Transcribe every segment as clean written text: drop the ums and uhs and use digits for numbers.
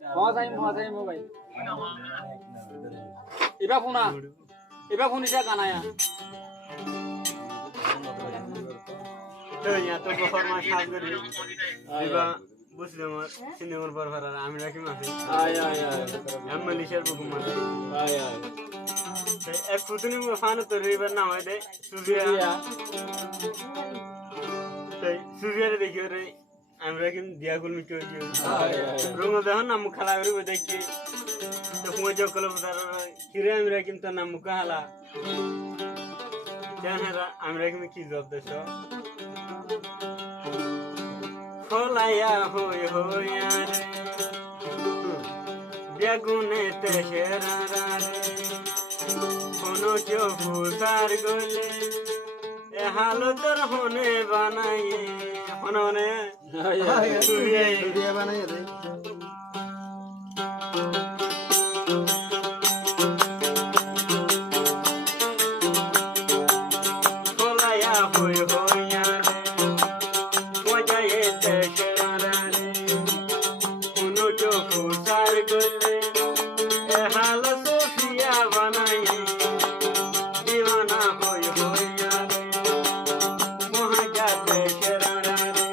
mau bay. Iba phone isa kanaya. Ya to performance khas kori. Iba Muslim sinema performance ami rakim afi. Ay. Am Malaysia bukum mate. Ay. Ek khudni mo fano to river na hoide. Suvia. Suvia re dekhiyo re. আমরা কিন্তু দিয়াগুল মিটো গিয়ে রঙ দেখো না মুখ খালা করে দেখি তো পুজো জকল বদার কিরে আমরা কিন্তু না মুখ হালা জানেরা আমরা কিন্তু কি জব দেছো খোলায়া হই হইয়া রে বেগুনে তে হেরা রে কোনো কেউ ফুসার গলে এ হালো তোর হনে বানাই হনে Dia mana ya deh? Kolaya hoy hoya re, moja yete sherara re, uno jo fusar gole, e halo Sofia banaye, divana hoy hoya re, moja jate sherara re.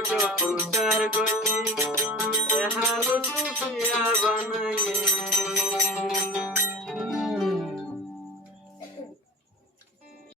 মোটো পুষার গতি হালো সুফিয়া বানাই